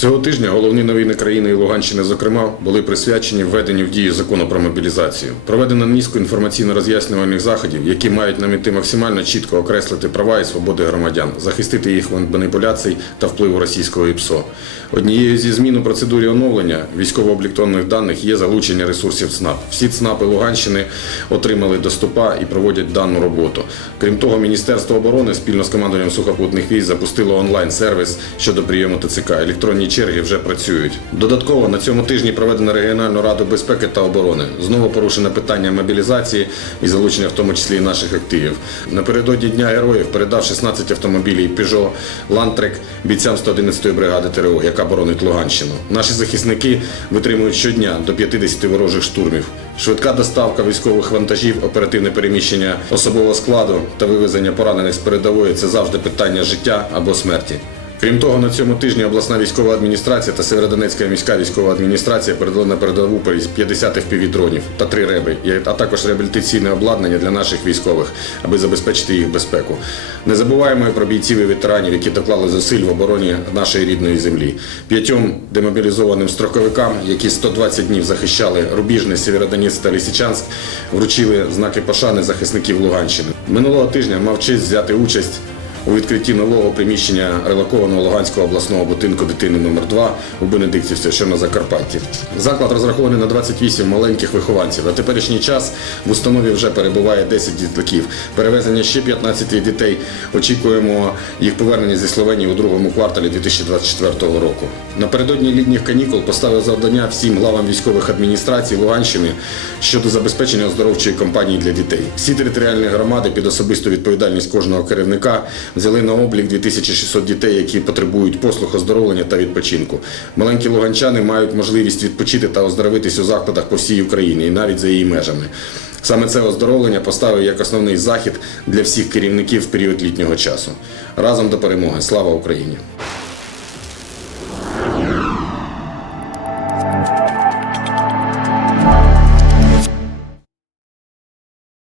Цього тижня головні новини країни і Луганщини, зокрема, були присвячені введенню в дію закону про мобілізацію. Проведено низку інформаційно-роз'яснювальних заходів, які мають на меті максимально чітко окреслити права і свободи громадян, захистити їх від маніпуляцій та впливу російського ІПСО. Однією зі змін у процедурі оновлення військово-обліктонних даних є залучення ресурсів ЦНАП. Всі ЦНАПи Луганщини отримали доступа і проводять дану роботу. Крім того, Міністерство оборони спільно з командуванням сухопутних військ запустило онлайн-сервіс щодо прийому ТЦК. Електронні черги вже працюють. Додатково на цьому тижні проведено регіональну раду безпеки та оборони. Знову порушено питання мобілізації і залучення, в тому числі і наших активів. Напередодні Дня героїв передав 16 автомобілів Peugeot Landtrek бійцям 111-ї бригади ТРО, яка боронить Луганщину. Наші захисники витримують щодня до 50 ворожих штурмів. Швидка доставка військових вантажів, оперативне переміщення особового складу та вивезення поранених з передової це завжди питання життя або смерті. Крім того, на цьому тижні обласна військова адміністрація та Северодонецька міська військова адміністрація передали на передову 50 FPV-дронів та три реби, а також реабілітаційне обладнання для наших військових, аби забезпечити їх безпеку. Не забуваємо і про бійців і ветеранів, які доклали зусиль в обороні нашої рідної землі. П'ятьом демобілізованим строковикам, які 120 днів захищали Рубіжне, Сєвєродонецьк та Лисичанськ, вручили знаки пошани захисників Луганщини. Минулого тижня мав честь взяти участь у відкритті нового приміщення релокованого Луганського обласного будинку дитини номер 2 у Бенедиктівці, що на Закарпатті. Заклад розрахований на 28 маленьких вихованців. На теперішній час в установі вже перебуває 10 дітлаків. Перевезення ще 15 дітей. Очікуємо їх повернення зі Словенії у другому кварталі 2024 року. Напередодні літніх канікул поставив завдання всім главам військових адміністрацій Луганщини щодо забезпечення оздоровчої кампанії для дітей. Всі територіальні громади під особисту відповідальність кожного керівника взяли на облік 2600 дітей, які потребують послуг оздоровлення та відпочинку. Маленькі луганчани мають можливість відпочити та оздоровитись у закладах по всій Україні і навіть за її межами. Саме це оздоровлення поставив як основний захід для всіх керівників в період літнього часу. Разом до перемоги. Слава Україні!